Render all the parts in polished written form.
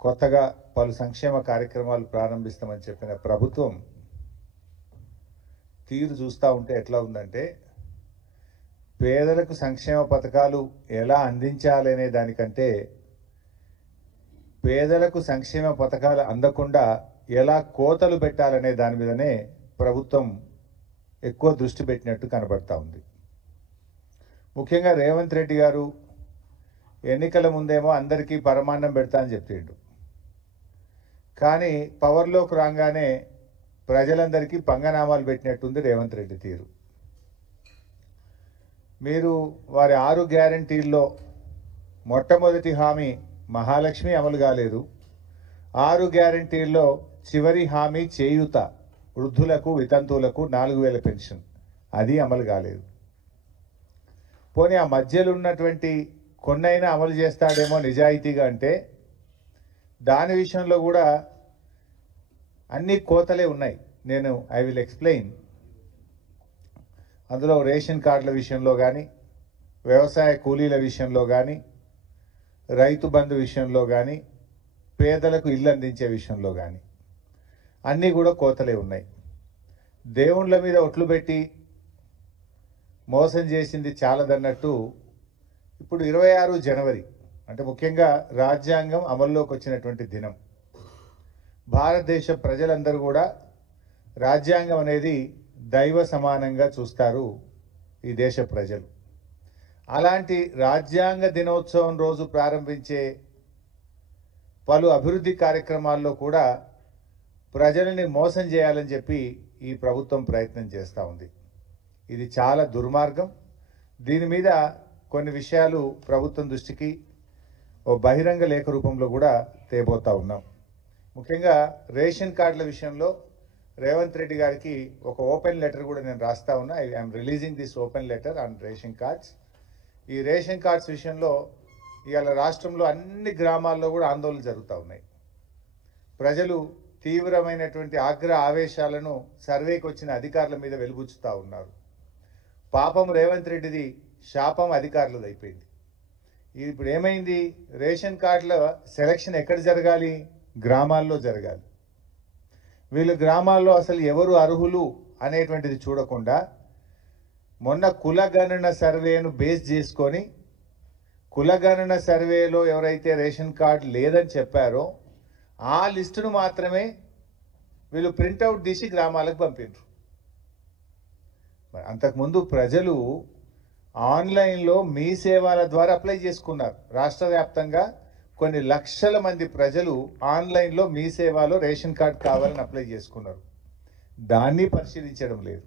కొత్తగా పలు సంక్షేమ కార్యక్రమాలు ప్రారంభిస్తామని చెప్పిన ప్రభుత్వం తీరు చూస్తూ ఉంటే ఎట్లా ఉందంటే, పేదలకు సంక్షేమ పథకాలు ఎలా అందించాలనే దానికంటే పేదలకు సంక్షేమ పథకాలు అందకుండా ఎలా కోతలు పెట్టాలనే దాని మీదనే ప్రభుత్వం ఎక్కువ దృష్టి పెట్టినట్టు కనబడతా ఉంది. ముఖ్యంగా రేవంత్ రెడ్డి గారు ఎన్నికల ముందేమో అందరికీ పరమాన్నం పెడతా అని చెప్పిండు, కానీ పవర్లోకి రాగానే ప్రజలందరికీ పంగనామాలు పెట్టినట్టుంది రేవంత్ రెడ్డి తీరు. మీరు వారి 6 గ్యారంటీల్లో మొట్టమొదటి హామీ మహాలక్ష్మి అమలు కాలేదు. 6 గ్యారంటీల్లో చివరి హామీ చేయూత, వృద్ధులకు వితంతువులకు 4000 పెన్షన్, అది అమలు కాలేదు. పోనీ ఆ మధ్యలో ఉన్నటువంటి కొన్నైనా అమలు చేస్తాడేమో నిజాయితీగా అంటే, దాని విషయంలో కూడా అన్ని కోతలే ఉన్నాయి. I will explain. అందులో రేషన్ కార్డుల విషయంలో కానీ, వ్యవసాయ కూలీల విషయంలో కానీ, రైతు బంధు విషయంలో కానీ, పేదలకు ఇల్లు అందించే విషయంలో కానీ అన్నీ కూడా కోతలే ఉన్నాయి. దేవుళ్ళ మీద ఒట్లు పెట్టి మోసం చేసింది చాలదన్నట్టు ఇప్పుడు 26 జనవరి అంటే ముఖ్యంగా రాజ్యాంగం అమల్లోకి వచ్చినటువంటి దినం. భారతదేశ ప్రజలందరూ కూడా రాజ్యాంగం అనేది దైవ సమానంగా చూస్తారు ఈ దేశ ప్రజలు. అలాంటి రాజ్యాంగ దినోత్సవం రోజు ప్రారంభించే పలు అభివృద్ధి కార్యక్రమాల్లో కూడా ప్రజలని మోసం చేయాలని చెప్పి ఈ ప్రభుత్వం ప్రయత్నం చేస్తూ ఉంది. ఇది చాలా దుర్మార్గం. దీని మీద కొన్ని విషయాలు ప్రభుత్వం దృష్టికి ఓ బహిరంగ లేఖ రూపంలో కూడా తేబోతా ఉన్నాం. ముఖ్యంగా రేషన్ కార్డుల విషయంలో రేవంత్ రెడ్డి గారికి ఒక ఓపెన్ లెటర్ కూడా నేను రాస్తా ఉన్నా. I'm releasing this open letter on ration cards. ఈ రేషన్ కార్డ్స్ విషయంలో ఇవాళ రాష్ట్రంలో అన్ని గ్రామాల్లో కూడా ఆందోళనలు జరుగుతూ ఉన్నాయి. ప్రజలు తీవ్రమైనటువంటి ఆవేశాలను సర్వేకి వచ్చిన అధికారుల మీద వెలుబుచ్చుతూ ఉన్నారు. పాపం రేవంత్ రెడ్డిది, శాపం అధికారులది అయిపోయింది. ఇప్పుడు ఏమైంది, రేషన్ కార్డుల సెలక్షన్ ఎక్కడ జరగాలి? గ్రామాల్లో జరగాలి. వీళ్ళు గ్రామాల్లో అసలు ఎవరు అర్హులు అనేటువంటిది చూడకుండా మొన్న కులగణన సర్వేను బేస్ చేసుకొని, కులగణన సర్వేలో ఎవరైతే రేషన్ కార్డు లేదని చెప్పారో ఆ లిస్టును మాత్రమే వీళ్ళు ప్రింట్అవుట్ తీసి గ్రామాలకు పంపిండ్రు. అంతకుముందు ప్రజలు ఆన్లైన్లో మీ సేవల ద్వారా అప్లై చేసుకున్నారు. రాష్ట్ర వ్యాప్తంగా కొన్ని లక్షల మంది ప్రజలు ఆన్లైన్లో మీ సేవలో రేషన్ కార్డు కావాలని అప్లై చేసుకున్నారు. దాన్ని పరిశీలించడం లేదు.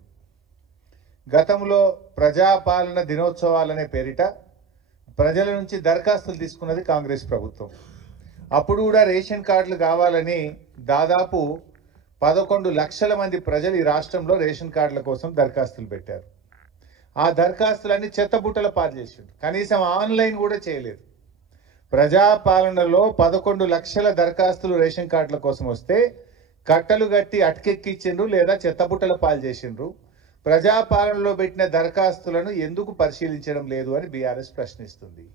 గతంలో ప్రజాపాలన దినోత్సవాలనే పేరిట ప్రజల నుంచి దరఖాస్తులు తీసుకున్నది కాంగ్రెస్ ప్రభుత్వం. అప్పుడు కూడా రేషన్ కార్డులు కావాలని దాదాపు 11 లక్షల మంది ప్రజలు ఈ రాష్ట్రంలో రేషన్ కార్డుల కోసం దరఖాస్తులు పెట్టారు. ఆ దరఖాస్తులన్నీ చెత్తబుట్టల పాలు చేసిండు. కనీసం ఆన్లైన్ కూడా చేయలేదు. ప్రజాపాలనలో 11 లక్షల దరఖాస్తులు రేషన్ కార్డుల కోసం వస్తే కట్టలు కట్టి అటకెక్కిచ్చిండ్రు లేదా చెత్తబుట్టల పాలు చేసిండ్రు. ప్రజాపాలనలో పెట్టిన దరఖాస్తులను ఎందుకు పరిశీలించడం లేదు అని బీఆర్ఎస్ ప్రశ్నిస్తుంది.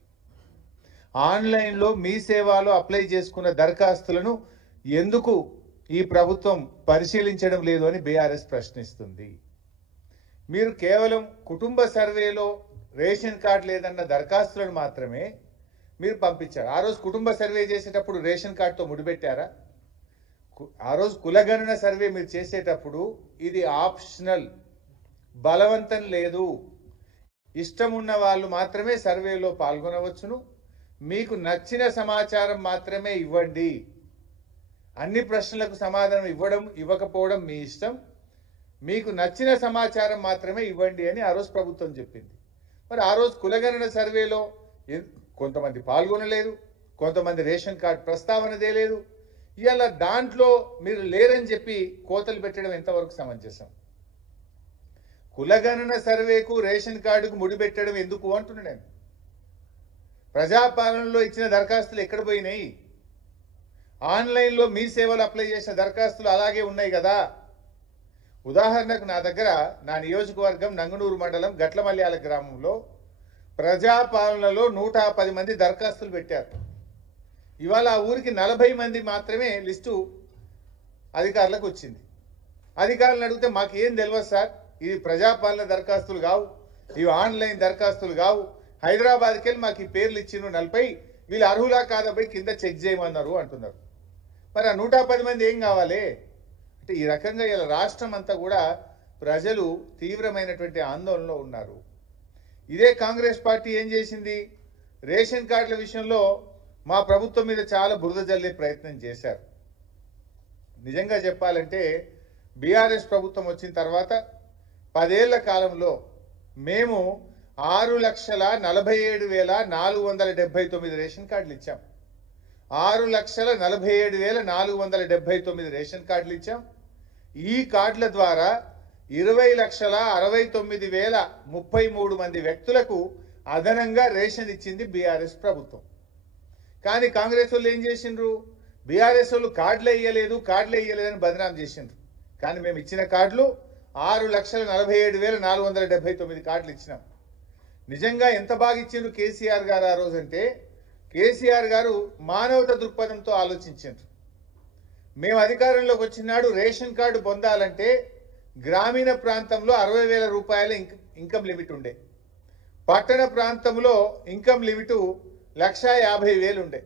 ఆన్లైన్లో మీ సేవలో అప్లై చేసుకున్న దరఖాస్తులను ఎందుకు ఈ ప్రభుత్వం పరిశీలించడం లేదు అని బీఆర్ఎస్ ప్రశ్నిస్తుంది. మీరు కేవలం కుటుంబ సర్వేలో రేషన్ కార్డు లేదన్న దరఖాస్తులను మాత్రమే మీరు పంపించారు. ఆ రోజు కుటుంబ సర్వే చేసేటప్పుడు రేషన్ కార్డుతో ముడిపెట్టారా? ఆ రోజు కులగణన సర్వే మీరు చేసేటప్పుడు ఇది ఆప్షనల్, బలవంతం లేదు. ఇష్టం ఉన్న వాళ్ళు మాత్రమే సర్వేలో పాల్గొనవచ్చును. మీకు నచ్చిన సమాచారం మాత్రమే ఇవ్వండి. అన్ని ప్రశ్నలకు సమాధానం ఇవ్వకపోవడం మీ ఇష్టం. మీకు నచ్చిన సమాచారం మాత్రమే ఇవ్వండి అని ఆ రోజు ప్రభుత్వం చెప్పింది. మరి ఆ రోజు కులగణన సర్వేలో కొంతమంది పాల్గొనలేదు, కొంతమంది రేషన్ కార్డు ప్రస్తావనదే లేదు. ఇవాళ దాంట్లో మీరు లేరని చెప్పి కోతలు పెట్టడం ఎంతవరకు సమంజసం? కులగణన సర్వేకు రేషన్ కార్డుకు ముడిపెట్టడం ఎందుకు అంటున్నా నేను. ప్రజాపాలనలో ఇచ్చిన దరఖాస్తులు ఎక్కడ పోయినాయి? ఆన్లైన్లో మీ సేవలు అప్లై చేసిన దరఖాస్తులు అలాగే ఉన్నాయి కదా. ఉదాహరణకు నా దగ్గర నా నియోజకవర్గం నంగనూరు మండలం గట్లమల్యాల గ్రామంలో ప్రజాపాలనలో 110 మంది దరఖాస్తులు పెట్టారు. ఇవాళ ఆ ఊరికి 40 మంది మాత్రమే లిస్టు అధికారులకు వచ్చింది. అధికారులను అడిగితే మాకు ఏం తెలియదు సార్, ఇది ప్రజాపాలన దరఖాస్తులు కావు, ఇవి ఆన్లైన్ దరఖాస్తులు కావు, హైదరాబాద్కి వెళ్ళి మాకు ఈ పేర్లు ఇచ్చిన 40 వీళ్ళు అర్హులా కాదా పోయి కింద చెక్ చేయమన్నారు అంటున్నారు. మరి ఆ 110 మంది ఏం కావాలి అంటే ఈ రకంగా ఇలా రాష్ట్రం అంతా కూడా ప్రజలు తీవ్రమైనటువంటి ఆందోళనలో ఉన్నారు. ఇదే కాంగ్రెస్ పార్టీ ఏం చేసింది, రేషన్ కార్డుల విషయంలో మా ప్రభుత్వం మీద చాలా బురద జల్లే ప్రయత్నం చేశారు. నిజంగా చెప్పాలంటే బీఆర్ఎస్ ప్రభుత్వం వచ్చిన తర్వాత 10 ఏళ్ల కాలంలో మేము 6,47,479 రేషన్ కార్డులు ఇచ్చాం. 6,47,479 రేషన్ కార్డులు ఇచ్చాం. ఈ కార్డుల ద్వారా 20,69,033 మంది వ్యక్తులకు అదనంగా రేషన్ ఇచ్చింది బీఆర్ఎస్ ప్రభుత్వం. కానీ కాంగ్రెస్ వాళ్ళు ఏం చేసిండ్రు, బీఆర్ఎస్ వాళ్ళు కార్డులు వేయలేదని బదనాం చేసిండ్రు. కానీ మేము ఇచ్చిన కార్డులు 6,47,479 కార్డులు ఇచ్చినాం. నిజంగా ఎంత బాగా ఇచ్చిండ్రు కేసీఆర్ గారు ఆ రోజంటే, కేసీఆర్ గారు మానవత దృక్పథంతో ఆలోచించారు. మేము అధికారంలోకి వచ్చినాడు రేషన్ కార్డు పొందాలంటే గ్రామీణ ప్రాంతంలో 60,000 రూపాయల ఇన్కమ్ లిమిట్ ఉండే, పట్టణ ప్రాంతంలో ఇన్కమ్ లిమిట్ 1,50,000 ఉండే.